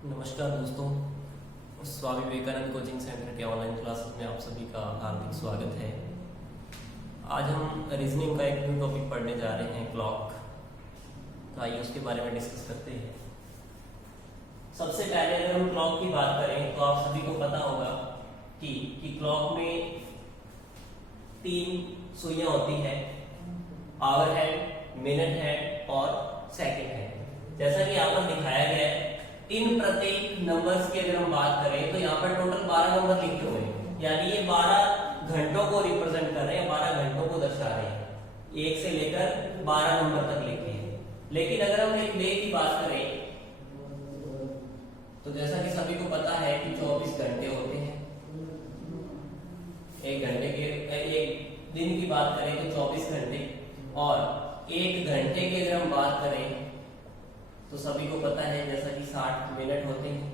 नमस्कार दोस्तों, Swami Vivekananda coaching centre के ऑनलाइन क्लासेस में आप सभी का हार्दिक स्वागत है। आज हम रीजनिंग का एक न्यू टॉपिक पढ़ने जा रहे हैं, क्लॉक। तो आइए उसके बारे में डिस्कस करते हैं। सबसे पहले अगर हम क्लॉक की बात करें तो आप सभी को पता होगा कि क्लॉक में 3 सुइयां होती है, आवर हैंड, मिनट हैंड और सेकंड हैंड। जैसा कि यहाँ पर दिखाया गया है, इन प्रत्येक नंबर्स की अगर हम बात करें तो यहाँ पर टोटल 12 नंबर लिखे हुए हैं, यानी ये 12 घंटों को रिप्रेजेंट कर रहे हैं, 12 घंटों को दर्शा रहे हैं। 1 से लेकर 12 नंबर तक लिखे हैं। लेकिन अगर हम एक डे की बात करें तो जैसा कि सभी को पता है कि 24 घंटे होते हैं। एक दिन की बात करें तो 24 घंटे, और एक घंटे की अगर हम बात करें तो सभी को पता है जैसा कि 60 मिनट होते हैं,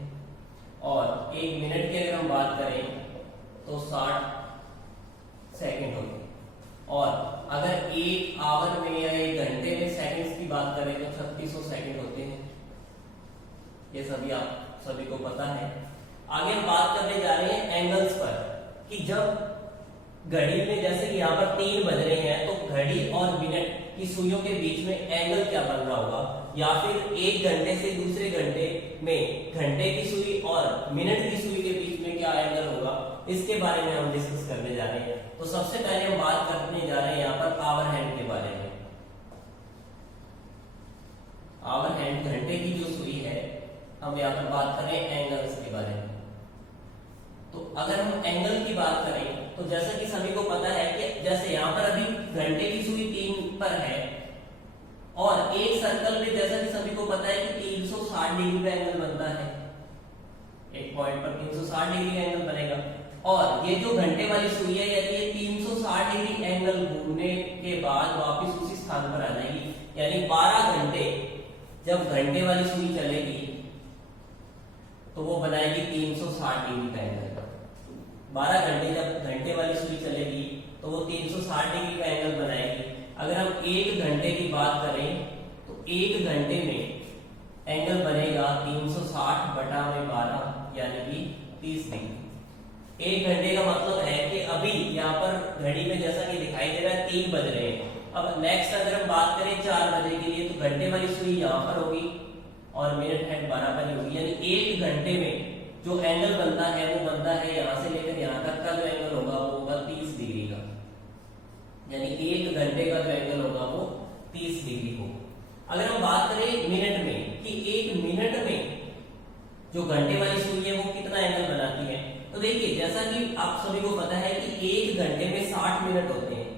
और एक मिनट की अगर हम बात करें तो 60 सेकंड होते हैं। और अगर एक आवर में या एक घंटे में सेकंड्स की बात करें तो 3600 सेकंड होते हैं। ये सभी को पता है। आगे हम बात करने जा रहे हैं एंगल्स पर, कि जब घड़ी में जैसे कि यहाँ पर 3 बज रहे हैं तो घड़ी और मिनट की सुइयों के बीच में एंगल क्या बन रहा होगा, या फिर एक घंटे से दूसरे घंटे में घंटे की सुई और मिनट की सुई के बीच में क्या एंगल होगा, इसके बारे में हम डिस्कस करने जा रहे हैं। तो सबसे पहले हम बात करने जा रहे हैं यहाँ पर आवर हैंड के बारे में। आवर हैंड घंटे की जो सुई है, हम यहाँ पर बात करें एंगल्स के बारे में। तो अगर हम एंगल की बात करें तो जैसा कि सभी को पता है कि जैसे यहाँ पर अभी घंटे की सुई 3 पर है, और एक सर्कल में जैसा कि सभी को पता है कि 360 डिग्री का एंगल बनता है। एक पॉइंट पर 360 डिग्री का एंगल बनेगा, और ये जो घंटे वाली सुई है यानी ये 360 डिग्री एंगल घूमने के बाद वापस उसी स्थान पर आ जाएगी। यानी 12 घंटे जब घंटे वाली सुई चलेगी तो वो बनाएगी 360 डिग्री का एंगल। 12 घंटे जब घंटे वाली सुई चलेगी तो वो 360 डिग्री का एंगल बनाएगी। अगर हम 1 घंटे की बात करें तो 1 घंटे में एंगल बनेगा 360 बटा में 12 यानी कि 30 डिग्री। 1 घंटे का मतलब है कि अभी यहाँ पर घड़ी में जैसा कि दिखाई दे रहा है 3 बज रहे हैं। अब नेक्स्ट अगर हम बात करें 4 बजे के लिए तो घंटे वाली सुई यहाँ पर होगी और मिनट हैंड 12 पर होगी। यानी 1 घंटे में जो एंगल बनता है वो बनता है यहाँ से लेकर यहाँ तक का जो एंगल होगा वो होगा 30 डिग्री का। यानी 1 घंटे का जो एंगल होगा वो 30 डिग्री होगा। अगर हम बात करें मिनट में कि 1 मिनट में जो घंटे वाली सुई है वो कितना एंगल बनाती है, तो देखिए जैसा कि आप सभी को पता है कि 1 घंटे में 60 मिनट होते हैं,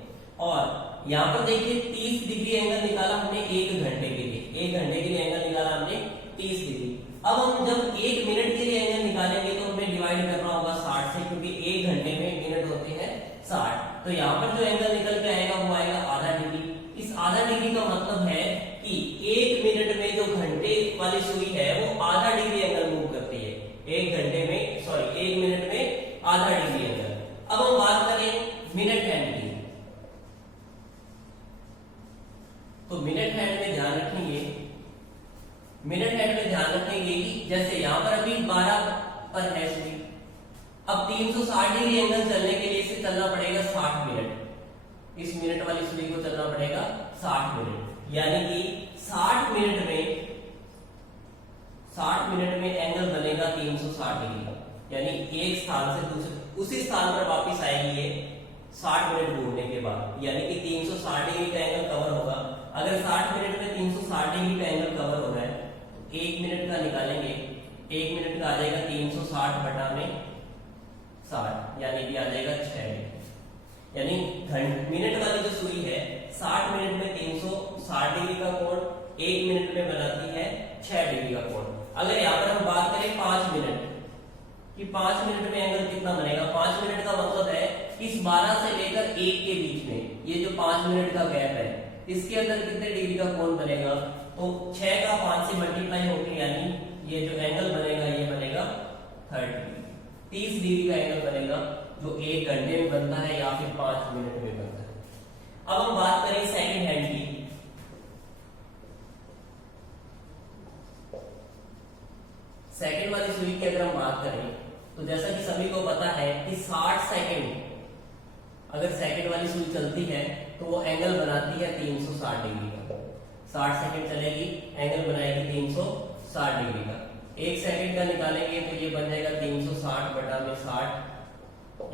और यहाँ पर देखिए 30 डिग्री एंगल निकाला हमने 1 घंटे के लिए। 1 घंटे के लिए एंगल निकाला हमने 30 डिग्री। अब हम जब 1 मिनट के लिए एंगल निकालेंगे तो हमें डिवाइड करना होगा 60 से, क्योंकि 1 घंटे में मिनट होते हैं 60। तो यहाँ पर जो एंगल निकल के आएगा वो आएगा आधा डिग्री। इस आधा डिग्री का मतलब है कि 1 मिनट में जो घंटे वाली सुई है वो आधा डिग्री एंगल मूव करती है। 1 मिनट में आधा डिग्री एंगल। अब हम बात करें मिनट हैंड की, तो मिनट हैंड में ध्यान रखेंगे कि जैसे यहाँ पर अभी 12 पर है सुई, अब 360 डिग्री एंगल चलने के लिए इसे चलना पड़ेगा 60 मिनट। इस मिनट वाली सुई को चलना पड़ेगा 60 मिनट, यानी कि 60 मिनट में एंगल बनेगा 360 डिग्री का। यानी एक स्थान से दूसरे उसी स्थान पर वापस आएगी ये 60 मिनट घूमने के बाद, यानी कि 360 डिग्री का एंगल कवर होगा। अगर 60 मिनट में 360 डिग्री का एंगल कवर हो रहा है तो 1 मिनट का निकालेंगे, 1 मिनट का आ जाएगा 360 बटा में 60, यानी कि आ जाएगा 6 मिनट। यानी मिनट वाली जो सुई है 60 मिनट में 360 डिग्री का कोण 1 मिनट में बनाती है 6 डिग्री का कोण। अगर यहाँ पर हम बात करें 5 मिनट कि 5 मिनट में एंगल कितना बनेगा, 5 मिनट का मतलब है इस 12 से लेकर 1 के बीच में ये जो 5 मिनट का गैप है इसके अंदर कितने डिग्री का कोण बनेगा, तो 6 का 5 से मल्टीप्लाई होकर यानी ये जो एंगल बनेगा ये बनेगा 30 डिग्री का एंगल बनेगा, जो 1 घंटे में बनता है या फिर 5 मिनट में बनता है। अब हम बात करें सेकंड हैंड की, सेकंड वाली सुई की अगर हम बात करें तो जैसा कि सभी को पता है कि 60 सेकंड अगर सेकंड वाली सुई चलती है तो वो एंगल बनाती है 360 डिग्री का। 60 सेकंड चलेगी, एंगल बनाएगी 360 डिग्री का। एक सेकंड का निकालेंगे तो ये बन जाएगा 360 बटा में 60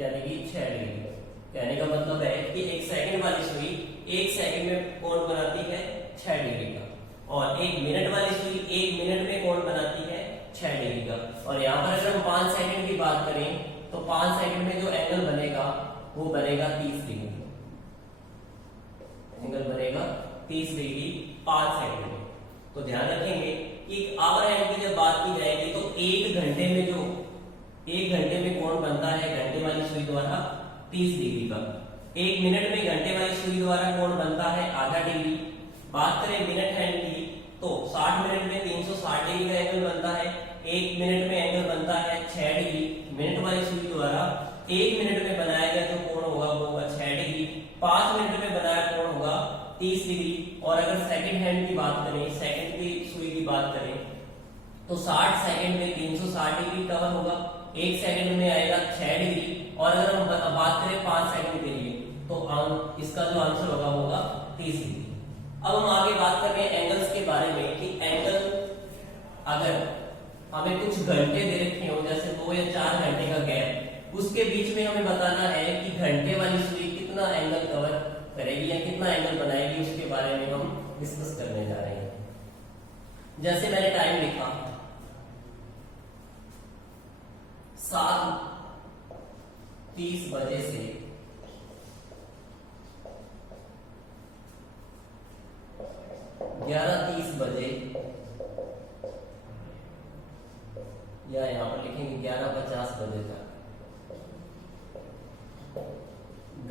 यानी कि 6 डिग्री। कहने का मतलब है कि एक सेकंड वाली सुई एक सेकंड में कोण बनाती है 6 डिग्री का, और एक मिनट वाली सुई एक मिनट में कोण बनाती है 6 डिग्री का। और यहाँ पर अगर हम 5 सेकंड की बात करें तो 5 सेकंड में जो एंगल बनेगा वो बनेगा 30 डिग्री। एंगल बनेगा 30 डिग्री 5 सेकंड में। तो ध्यान रखेंगे कि आवर एंड की जब बात की जाएगी तो एक घंटे में कोण बनता है घंटे वाली सुई द्वारा 30 डिग्री का। एक मिनट में घंटे वाली सुई द्वारा कोण बनता है आधा डिग्री। बात करें मिनट हैंड की तो 60 मिनट में 360 डिग्री का एंगल बनता है। एक मिनट में एंगल बनता है 6 डिग्री। मिनट वाली सुई द्वारा एक मिनट में बनाया गया जो कोण होगा वो होगा 6 डिग्री। 5 मिनट में बनाया कोण होगा 30 डिग्री। और अगर सेकंड हैंड की बात करें, सेकंड की सुई की बात करें तो 60 सेकंड में 360 डिग्री कवर होगा, एक सेकंड में आएगा 6 डिग्री। और अगर हम बात करें 5 सेकंड के लिए तो इसका जो आंसर होगा वो होगा 30 डिग्री। अब हम आगे बात कर रहे हैं एंगल्स के बारे में कि एंगल अगर हमें कुछ घंटे दे रखे हो, जैसे 2 या 4 घंटे का गैप, उसके बीच में हमें बताना है कि घंटे वाली सुई कितना एंगल कवर करेगी या कितना एंगल बनाएगी, उसके बारे में हम डिस्कस करने जा रहे हैं। जैसे मैंने टाइम लिखा 7:30 बजे से 11:30 बजे, या यहां पर लिखेंगे 11:50 बजे तक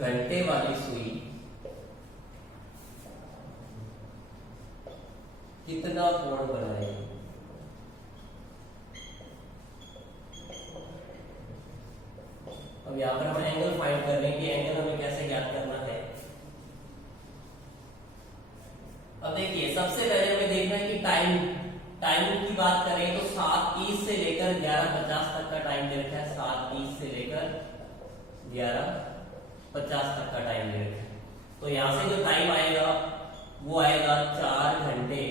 घंटे वाली सुई कितना कोण बनाएगी। अब यहां पर हम एंगल फाइंड कर लेंगे। एंगल हमें कैसे ज्ञात करना है, अब देखिए सबसे पहले हमें देखना है कि टाइम की बात करें तो 7:30 से लेकर 11:50 तक का टाइम दे रखा है। 7:30 से लेकर 11:50 तक का टाइम दे रखा है। तो यहां से जो टाइम आएगा वो आएगा 4 घंटे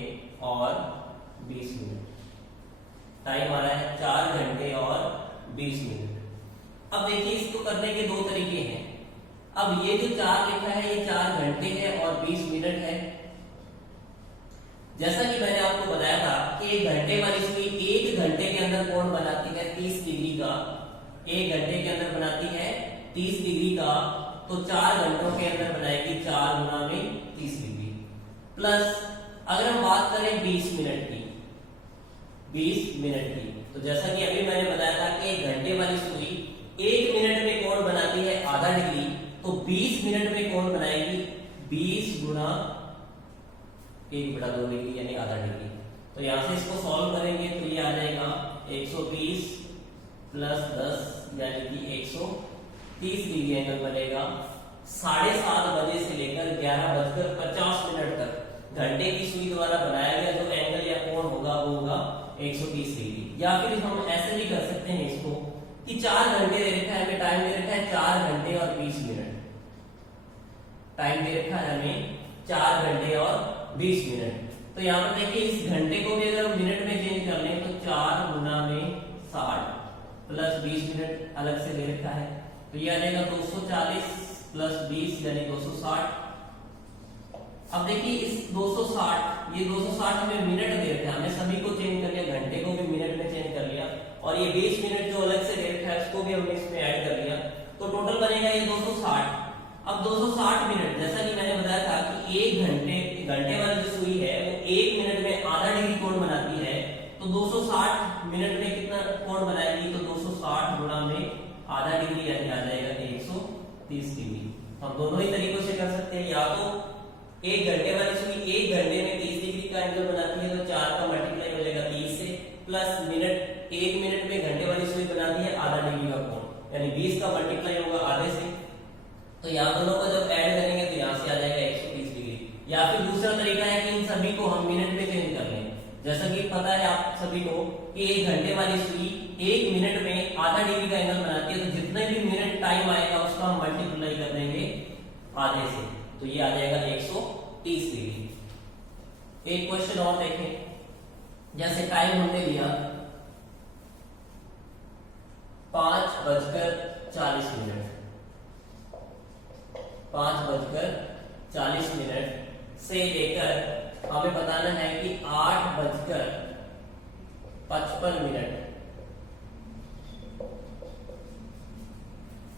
और 20 मिनट। टाइम आ रहा है 4 घंटे और 20 मिनट। अब देखिए इसको करने के दो तरीके हैं। अब ये जो 4 लिखा है ये 4 घंटे है और 20 मिनट है। जैसा कि मैंने आपको बताया था कि एक घंटे वाली सुई एक घंटे के अंदर कोण बनाती है 30 डिग्री का। एक घंटे के अंदर बनाती है 30 डिग्री का, तो 4 घंटों के अंदर बनाएगी 4 गुना में 30 डिग्री। प्लस अगर हम बात करें 20 मिनट की, 20 मिनट की, तो जैसा कि अभी मैंने बताया था कि एक घंटे वाली सुई एक मिनट में कोण बनाती है आधा डिग्री, तो 20 मिनट में कोण बनाएगी 20 गुना 1/2 डिग्री यानी आधा डिग्री। तो यहां से इसको सॉल्व करेंगे तो ये आ जाएगा 120 प्लस 10 यानी कि 130 डिग्री एंगल बनेगा। 7:30 बजे से लेकर 11:50 तक घंटे की सुई द्वारा बनाया गया जो एंगल या कोण होगा वो होगा 130 डिग्री। या फिर हम ऐसे भी कर सकते हैं इसको कि 4 घंटे दे रखा है, हमें टाइम दे रखा है 4 घंटे और 20 मिनट। टाइम दे रखा है हमें 4 घंटे और 20 मिनट। तो यहाँ पर देखिए इस घंटे को भी अगर हम मिनट में चेंज कर लें तो 4 गुना में 60 प्लस 20 मिनट अलग से दे रखा है, तो ये आ जाएगा 240 प्लस 20 यानी 260। अब देखिए इस 260, ये 260 हमें मिनट दे रखा है, हमने सभी को चेंज कर लिया, घंटे को भी मिनट में चेंज कर लिया, और ये 20 मिनट जो अलग से दे रखा है उसको भी हमने इसमें ऐड कर लिया, तो टोटल बनेगा ये 260। अब 260 मिनट, जैसा कि मैंने बताया था कि एक घंटे वाली जो सुई है वो एक मिनट में आधा डिग्री कोण बनाती है, तो 260 मिनट में कितना कोण बनाएगी, तो 260 गुणा में आधा डिग्री यानी आ जाएगा 130 डिग्री। हम दोनों ही तरीकों से कर सकते हैं, या तो एक घंटे वाली सुई एक घंटे में 30 डिग्री का एंगल बनाती है तो 4 का मल्टीप्लाई हो जाएगा 30 से, प्लस मिनट एक मिनट में घंटे वाली सुई बनाती है आधा डिग्री का कोण यानी 20 का मल्टीप्लाई होगा आधे से, तो यहाँ दोनों को जब ऐड करेंगे तो यहाँ से आ जाएगा 130 डिग्री। या फिर दूसरा तरीका है कि इन सभी को हम मिनट में चेंज कर लें। जैसा कि पता है आप सभी को कि 1 घंटे वाली सुई 1 मिनट में आधा डिग्री का एंगल बनाती है, तो जितने भी मिनट टाइम आएगा उसका हम मल्टीप्लाई कर देंगे आधे से, तो ये आ जाएगा 130 डिग्री। एक क्वेश्चन और देखें, जैसे टाइम हमने लिया 5:40, 5:40 से लेकर हमें बताना है कि 8:55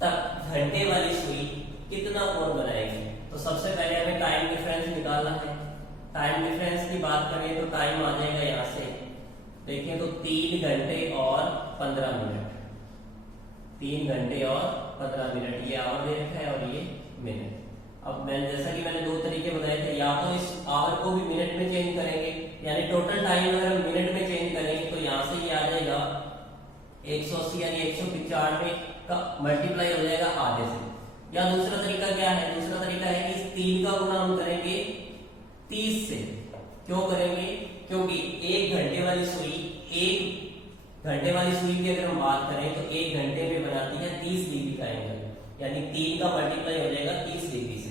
तक घंटे वाली सुई कितना कोण बनाएगी। तो सबसे पहले हमें टाइम डिफरेंस निकालना है। टाइम डिफरेंस की बात करें तो टाइम आ जाएगा यहां से, देखें तो 3 घंटे और 15 मिनट, 3 घंटे और 15 मिनट, ये आवर दे रखा है और ये मिनट। अब मैंने जैसा कि मैंने दो तरीके बताए थे, या तो इस आवर को भी मिनट में चेंज करेंगे, यानी टोटल टाइम अगर हम मिनट में चेंज करेंगे तो यहाँ से ये आ जाएगा 180 यानी 195 का मल्टीप्लाई हो जाएगा आधे से। या दूसरा तरीका क्या है, दूसरा तरीका है कि इस 3 का गुणा हम करेंगे 30 से। क्यों करेंगे, क्योंकि 1 घंटे वाली सुई, 1 घंटे वाली सुई की अगर हम बात करें तो 1 घंटे में बनाती है 30 डिग्री का एंगल, यानी 3 का मल्टीप्लाई हो जाएगा 30 डिग्री से,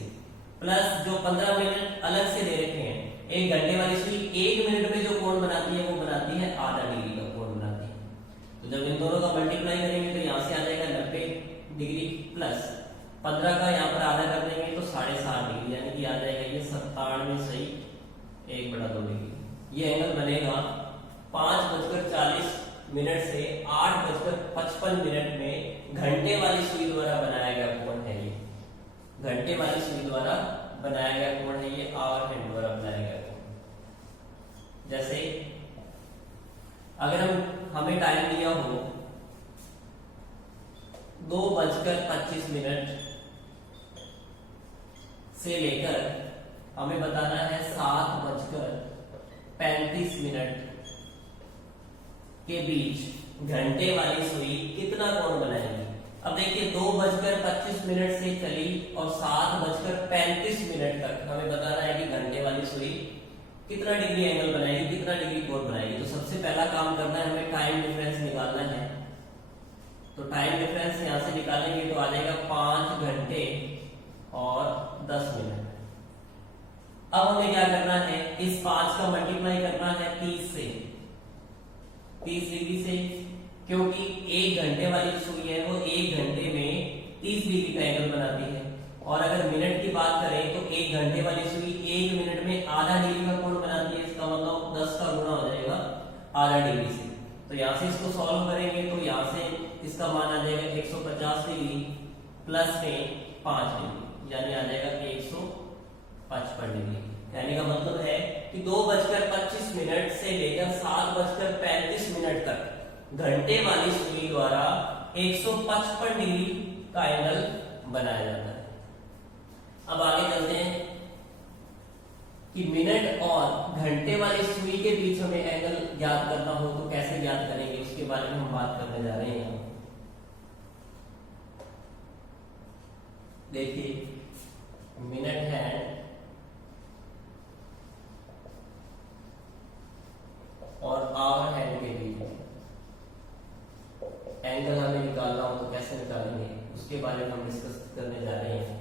प्लस जो 15 मिनट अलग से दे रखे हैं। 1 घंटे वाली सुई 1 मिनट में जो कोण बनाती है वो बनाती है आधा डिग्री का कोण बनाती है। तो जब इन दोनों का मल्टीप्लाई करेंगे तो यहाँ से आ जाएगा 90 डिग्री, प्लस 15 का यहाँ पर आधा कर देंगे तो 7.5 डिग्री, यानी कि आ जाएगा ये 97 सही 1/2 डिग्री। ये एंगल बनेगा 5:40 से 8:55 में घंटे वाली सुई द्वारा बनाया गया कोण है ये, घंटे वाली सुई द्वारा बनाया गया कोण है ये, आवर हैंड द्वारा बनाया गया कोण। जैसे अगर हमें टाइम दिया हो 2:25 से लेकर हमें बताना है 7:35 के बीच घंटे वाली सुई कितना कोण बनाएगी। अब देखिए 2:25 से चली और 7:35 तक हमें बताना है कि घंटे वाली सुई कितना डिग्री एंगल बनाएगी, कितना डिग्री कोण बनाएगी। तो सबसे पहला काम करना है, हमें टाइम डिफरेंस निकालना है। तो टाइम डिफरेंस यहां से निकालेंगे तो आ जाएगा 5 घंटे और 10 मिनट। अब हमें क्या करना है, इस 5 का मल्टीप्लाई करना है 30 से, 30 डिग्री से, क्योंकि 1 घंटे वाली सुई है वो 1 घंटे में 30 डिग्री का एंगल बनाती है। और अगर मिनट की बात करें तो 1 घंटे वाली सुई 1 मिनट में आधा डिग्री का कोण बनाती है, इसका मतलब 10 का गुणा हो जाएगा आधा डिग्री से। तो यहाँ से इसको सॉल्व करेंगे तो यहाँ से इसका मान आ जाएगा 150 डिग्री प्लस में 5 डिग्री, यानी आ जाएगा 155 डिग्री। यानी का मतलब है कि 2:25 से लेकर 7:35 तक घंटे वाली सुई द्वारा 155 डिग्री का एंगल बनाया जाता है। अब आगे चलते हैं कि मिनट और घंटे वाली सुई के बीच हमें एंगल ज्ञात करना हो तो कैसे ज्ञात करेंगे, उसके बारे में हम बात करने जा रहे हैं। देखिए मिनट हैंड और आवर हैंड के बीच एंगल हमें निकालना हो तो कैसे निकालेंगे, उसके बारे में हम डिस्कस करने जा रहे हैं।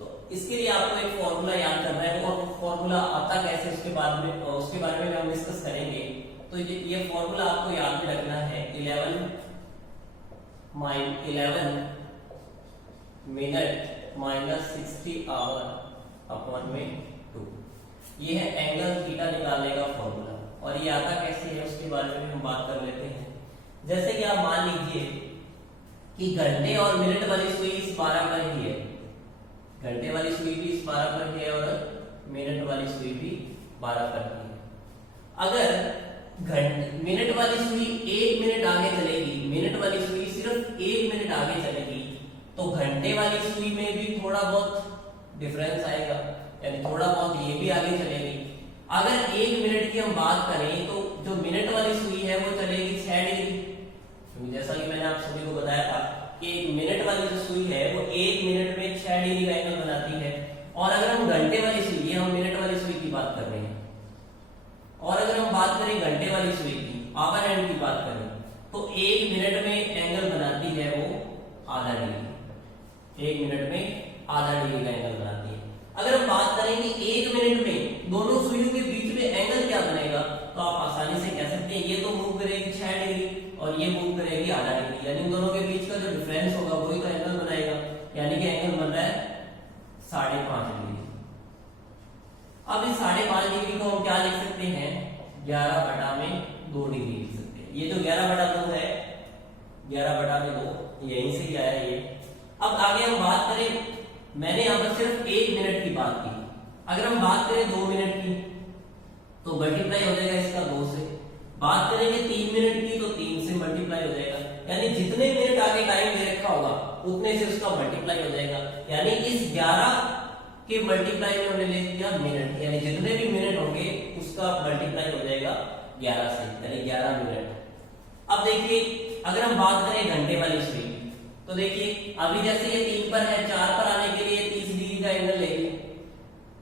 तो इसके लिए आपको एक फॉर्मूला याद करना है, वो फॉर्मूला आता कैसे उसके बारे में हम डिस्कस करेंगे। तो ये फॉर्मूला आपको याद में रखना है, 11 मिनट माइनस 60 आवर अपॉन में 2। ये है एंगल थीटा निकालने का फॉर्मूला। और ये आता कैसे है उसके बारे में हम बात कर लेते हैं। जैसे कि आप मान लीजिए कि घंटे और मिनट वाली सुई इस 12 पर ही है, घंटे वाली सुई भी इस 12 पर है और मिनट वाली सुई भी 12 पर ही है। अगर मिनट वाली सुई 1 मिनट आगे चलेगी, मिनट वाली सुई सिर्फ 1 मिनट आगे चलेगी, तो घंटे वाली सुई में भी थोड़ा बहुत डिफरेंस आएगा, यानी थोड़ा बहुत ये भी आगे चलेगी। अगर 1 मिनट की हम बात करें तो जो मिनट वाली सुई है वो चलेगी 6 डिग्री, क्योंकि जैसा कि मैंने आप सभी को बताया था कि मिनट वाली जो सुई है वो 1 मिनट में 6 डिग्री का एंगल बनाती है। और अगर हम घंटे वाली सुई, हम मिनट वाली सुई की बात कर रहे हैं, और अगर हम बात वाली सुई की, अपर हैंड की बात करें तो 1 मिनट में एंगल बनाती है वो आधा डिग्री, 1 मिनट में आधा डिग्री का एंगल बनाती है। अगर हम बात करें कि 1 मिनट में दोनों सुइयों के बीच में एंगल क्या बनेगा, तो आप आसानी से कह सकते हैं ये तो मूव करेगी 6 डिग्री और ये मूव करेगी आधा डिग्री, यानी इन दोनों के बीच का जो डिफरेंस होगा वही तो एंगल बनाएगा, यानी कि एंगल बन रहा है 5.5 डिग्री। अब इस 5.5 डिग्री को हम क्या लिख सकते हैं, 11/2 डिग्री लिख सकते हैं। ये जो 11/2 है, 11/2 यहीं से ही आया ये। अब आगे हम बात करें, मैंने यहाँ पर सिर्फ 1 मिनट की बात की, अगर हम बात करें 2 मिनट की तो मल्टीप्लाई हो जाएगा इसका 2 से, बात करेंगे 3 मिनट की तो 3 से मल्टीप्लाई हो जाएगा, यानी जितने मिनट आगे टाइम दे रखा होगा उतने से उसका मल्टीप्लाई हो जाएगा। यानी इस 11 के मल्टीप्लाई में हमने ले लिया मिनट, यानी जितने भी मिनट होंगे उसका मल्टीप्लाई हो जाएगा 11 से, यानी 11 मिनट। अब देखिए अगर हम बात करें घंटे वाली सुई, तो देखिए अभी जैसे ये 3 पर है, 4 पर आने के लिए 30 डिग्री का एंगल लेंगे,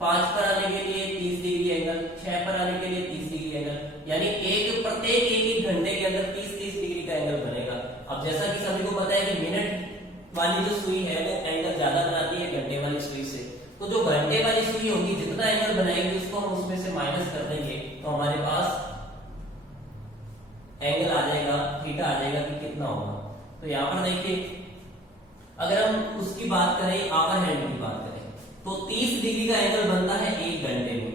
5 पर आने के लिए 30 डिग्री एंगल, 6 पर आने के लिए 30 डिग्री एंगल, यानी प्रत्येक एक घंटे के अंदर 30-30 डिग्री का एंगल बनेगा। अब जैसा कि सभी को पता है कि मिनट वाली जो सुई है वो एंगल ज्यादा बनाती है घंटे वाली सुई से, तो जो घंटे वाली सुई होगी जितना एंगल बनाएगी उसको हम उसमें से माइनस कर देंगे, तो हमारे पास एंगल आ जाएगा, थीटा आ जाएगा कि कितना होगा। तो यहाँ पर देखिए अगर हम उसकी बात करें, अपर हैंड की बात करें, तो 30 डिग्री का एंगल बनता है 1 घंटे में,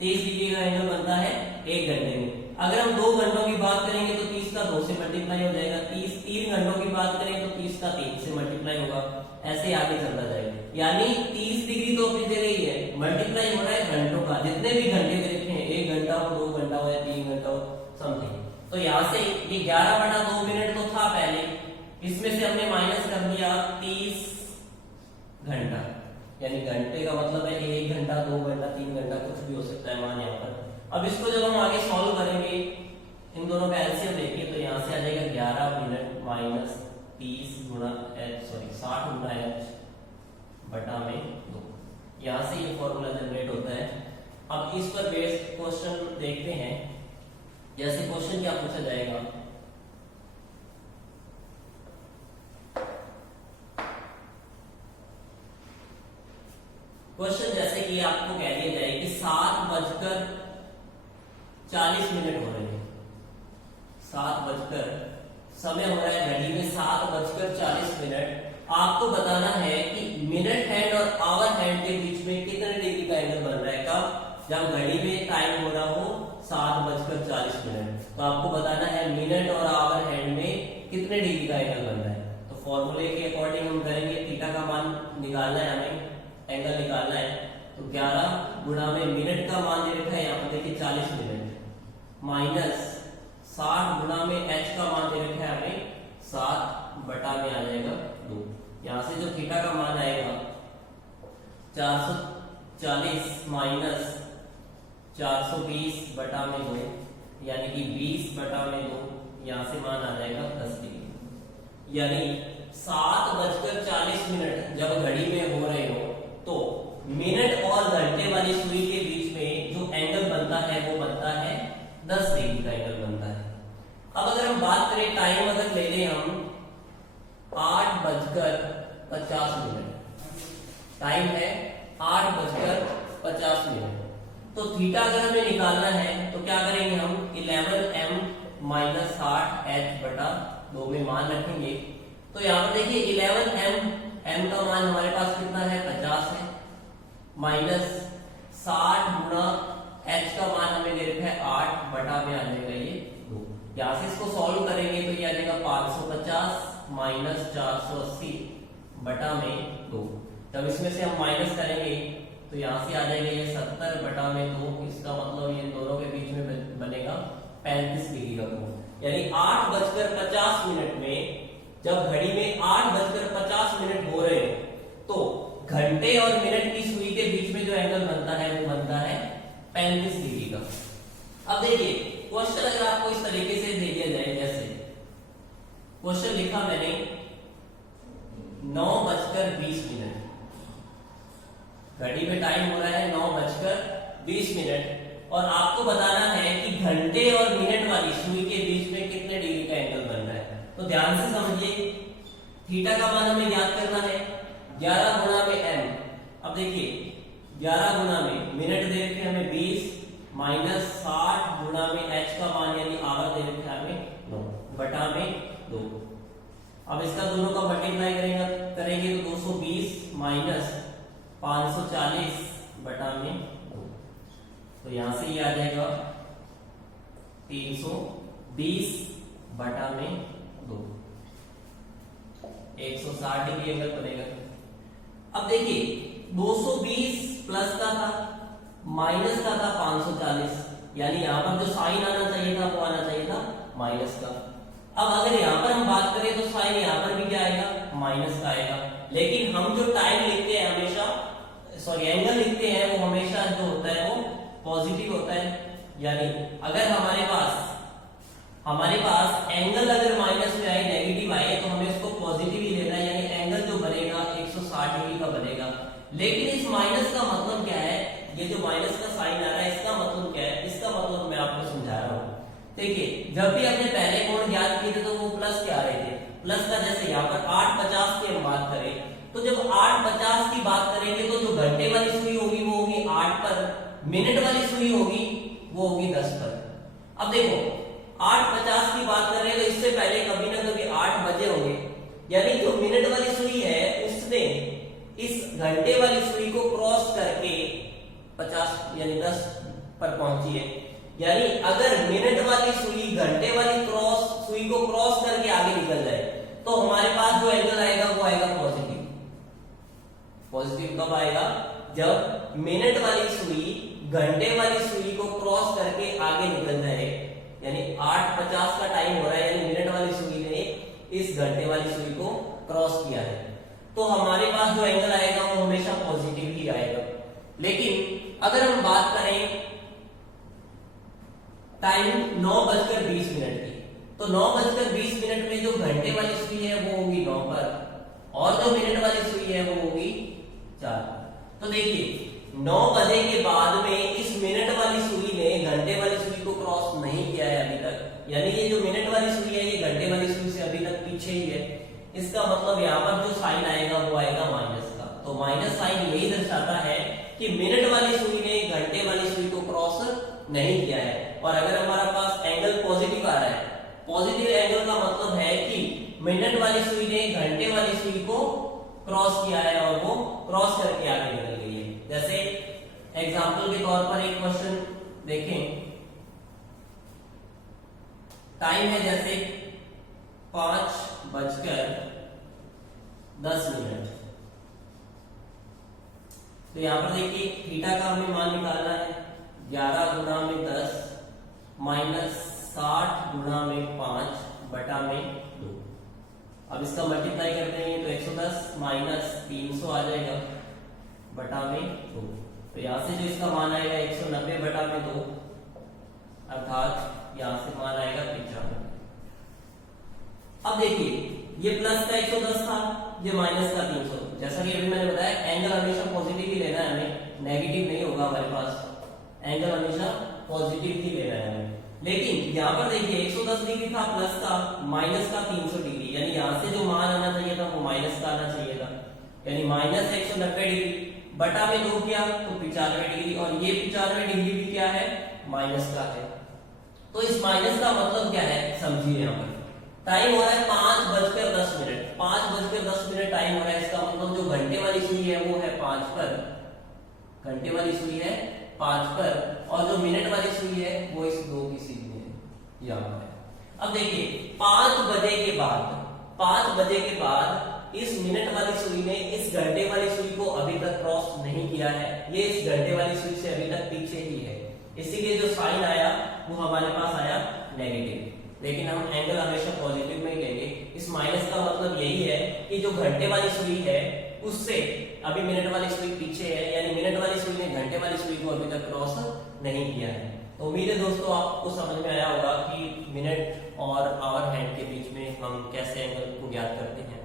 30 डिग्री का एंगल बनता है 1 घंटे में। अगर हम 2 घंटों की बात करेंगे तो 30 का 2 से मल्टीप्लाई हो जाएगा, 3 घंटों की बात करें तो 30 का 3 से मल्टीप्लाई होगा, ऐसे आगे चलता जाएगा। यानी 30 डिग्री तो अपनी जगह ही है, मल्टीप्लाई हो रहा है घंटों का, जितने भी घंटे दे रखे हैं, 1 घंटा हो, 2 घंटा हो या 3 घंटा हो, समथिंग। तो यहाँ से ये 11/2 मिनट तो था पहले, इसमें से हमने माइनस कर दिया 30 घंटा, यानी घंटे का मतलब है 1 घंटा, 2 घंटा, 3 घंटा, कुछ भी हो सकता है मान यहाँ पर। अब इसको जब हम आगे सॉल्व करेंगे, इन दोनों का एलसीएम लेंगे, तो यहाँ से आ जाएगा 11 मिनट माइनस 30 गुणा h, सॉरी 60 गुणा h/2। यहाँ से ये फॉर्मूला जनरेट होता है। अब इस पर बेस्ड क्वेश्चन देखते हैं, जैसे क्वेश्चन क्या पूछा जाएगा, क्वेश्चन जैसे कि आपको कह दिया जाए कि 7:40 हो रहे हैं, 7 समय हो रहा है घड़ी में 7:40। आपको बताना है कि मिनट हैंड और आवर हैंड के बीच में कितने डिग्री का एंगल बन रहा है, कब, जब घड़ी में टाइम हो रहा हो 7:40। तो आपको बताना है मिनट और आवर हैंड में कितने डिग्री का एंगल बन रहा है। तो फॉर्मूले के अकॉर्डिंग हम करेंगे, थीटा का मान निकालना है हमें, एंगल निकालना है, तो 11 गुणा में मिनट का मान दे रखा है यहाँ पर देखिए 40 मिनट, माइनस 60 गुणा में h का मान दे रखा है हमें 7 बटा में आ जाएगा 2। यहाँ से जो थीटा का मान आएगा 440 माइनस 420 बटा में 2, यानी कि 20 बटा में 2, यहाँ से मान आ जाएगा 10 डिग्री। यानी 7:40 जब घड़ी में हो रहे हो तो मिनट और घंटे वाली सुई के बीच में जो एंगल बनता है वो बनता है 10 डिग्री का एंगल बनता है। अब अगर हम बात करें टाइम अगर ले लें हम 8:50, टाइम है 8:50, तो थीटा अगर हमें निकालना है तो क्या करेंगे हम 11m माइनस 60h/2 में मान रखेंगे। तो यहाँ पर देखिए 11m, m का मान हमारे पास कितना है 50 है, माइनस 60 गुणा h का मान हमें दे रखा है 8 बटा में आ जाएगा ये 2। यहाँ से इसको सॉल्व करेंगे तो ये आ जाएगा 550 माइनस 480 बटा में 2। जब इसमें से हम माइनस करेंगे तो यहाँ से आ जाएगा ये 70 बटा में 2। इसका मतलब ये दोनों के बीच में बनेगा 35 डिग्री का कोण। यानी 8:50 में जब घड़ी में 8:50 हो रहे हो तो घंटे और मिनट की सुई के बीच में जो एंगल बनता है वो बनता है 35 डिग्री का। अब देखिए क्वेश्चन अगर आपको इस तरीके से दे दिया जाए, जैसे क्वेश्चन लिखा मैंने 9:20, घड़ी में टाइम हो रहा है 9:20 और आपको बताना है कि घंटे और मिनट वाली सुई के बीच में कितने डिग्री का एंगल बन रहा है। तो ध्यान से समझिए, थीटा का मान हमें ज्ञात करना है 11 गुणा में m। अब देखिए 11 गुणा में मिनट दे रखे हमें 20 माइनस 60 गुणा में h का मान यानी आवर दे रखे हमें 9 बटा में 2। अब इसका दोनों का मल्टीप्लाई करेंगे तो 220 माइनस 540 बटा में 2। तो यहां से ये आ जाएगा 320 बटा में 2, 160 डिग्री एंगल बनेगा। अब देखिए 220 प्लस का था माइनस का था 540, यानी यहां पर जो साइन आना चाहिए था वो आना चाहिए था माइनस का। अब अगर यहां पर हम बात करें तो साइन यहां पर भी क्या आएगा, माइनस का आएगा। लेकिन हम जो टाइम लिखते हैं हमेशा, सॉरी एंगल लिखते हैं वो हमेशा जो होता है वो पॉजिटिव होता है। यानी अगर हमारे पास एंगल अगर माइनस में आए, नेगेटिव आए, तो हमें उसको पॉजिटिव ही लेना है, यानी एंगल जो बनेगा 160 डिग्री का बनेगा। लेकिन इस माइनस का मतलब क्या है, ये जो माइनस का साइन आ रहा है इसका मतलब क्या है, इसका मतलब मैं आपको समझा रहा हूं। देखिए जब भी अपने पहले कोण ज्ञात किए थे तो वो प्लस के आ रहे थे, प्लस का जैसे यहाँ पर 850 की हम बात करें तो जब 850 की बात करेंगे तो जो घंटे वाली सुई होगी वो होगी 8 पर, मिनट वाली सुई होगी वो होगी 10 पर। अब देखो 850 की बात कर रहे हैं तो इससे पहले कभी ना कभी 8 बजे होंगे, यानी जो मिनट वाली सुई है उसने इस घंटे वाली सुई को क्रॉस करके 50 यानी 10 पर पहुंची है। यानी अगर मिनट वाली सुई घंटे वाली सुई को क्रॉस करके आगे निकल जाए तो हमारे पास जो एंगल आएगा वो आएगा पॉजिटिव। पॉजिटिव कब आएगा, जब मिनट वाली सुई घंटे वाली सुई को क्रॉस करके आगे निकल जाए। यानी 8:50 का टाइम हो रहा है, यानी मिनट वाली सुई ने इस घंटे वाली सुई को क्रॉस किया है, तो हमारे पास जो एंगल आएगा वो हमेशा पॉजिटिव ही आएगा। लेकिन अगर हम बात करें टाइम 9:20 की, तो 9:20 में जो घंटे वाली सुई है वो होगी 9 पर और जो मिनट वाली सुई है वो होगी 4। तो देखिए 9 बजे के बाद में इस मिनट वाली सुई ने घंटे वाली सुई को क्रॉस नहीं किया है अभी तक, यानी ये जो मिनट वाली सुई है ये घंटे वाली सुई से अभी तक पीछे ही है। इसका मतलब यहाँ पर जो साइन आएगा वो आएगा माइनस का। तो माइनस साइन यही दर्शाता है कि मिनट वाली सुई ने घंटे वाली सुई को क्रॉस नहीं किया है। और अगर हमारा पास एंगल पॉजिटिव आ रहा है, पॉजिटिव एंगल का मतलब है कि मिनट वाली सुई ने घंटे वाली सुई को क्रॉस किया है और वो क्रॉस करके आगे निकल गई है। जैसे एग्जांपल के तौर पर एक क्वेश्चन देखें, टाइम है जैसे 5:10। तो यहां पर देखिए थीटा का हमें मान निकालना है 11 गुणा में 10 माइनस 60 गुणा में 5 बटा में 2। अब इसका मल्टीप्लाई करते हैं तो 110 माइनस 300 आ जाएगा बटा में 2। तो यहां से जो इसका मान आएगा 190 बटा में 2, अर्थात यहां से मान आएगा 95। अब देखिए ये प्लस का 110 था, ये माइनस का 300। जैसा कि अभी मैंने बताया एंगल हमेशा पॉजिटिव ही लेना है हमें, नेगेटिव नहीं होगा हमारे पास, एंगल हमेशा पॉजिटिव ही लेना है हमें। लेकिन यहाँ पर देखिए 110 डिग्री था प्लस का, माइनस का 300 डिग्री, यानी यहाँ से जो मान आना चाहिए था वो माइनस का आना चाहिए था, यानी माइनस 190 डिग्री बटा में 2 किया तो 95 डिग्री, और ये 95 डिग्री भी क्या है, माइनस का है। तो इस माइनस का मतलब क्या है समझिए, यहाँ पर टाइम हो रहा है 5:10, 5:10 टाइम हो रहा है। इसका मतलब जो घंटे वाली सुई है वो है 5 पर, घंटे वाली सुई है 5 पर, और जो मिनट वाली सुई है वो इस 2 की सीधी है यहाँ पर। अब देखिए 5 बजे के बाद इस मिनट वाली सुई ने इस घंटे वाली सुई को अभी तक क्रॉस नहीं किया है, ये इस घंटे वाली सुई से अभी तक पीछे ही है, इसीलिए जो साइन आया वो हमारे पास आया नेगेटिव। लेकिन हम एंगल हमेशा पॉजिटिव में ही लेंगे। इस माइनस का मतलब यही है कि जो घंटे वाली सुई है उससे अभी मिनट वाली सुई पीछे है, यानी मिनट वाली सुई ने घंटे वाली सुई को अभी तक क्रॉस नहीं किया है। तो उम्मीद है दोस्तों आपको समझ में आया होगा कि मिनट और आवर हैंड के बीच में हम कैसे एंगल को ज्ञात करते हैं।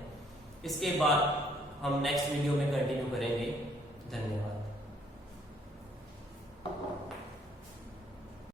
इसके बाद हम नेक्स्ट वीडियो में कंटिन्यू करेंगे। धन्यवाद।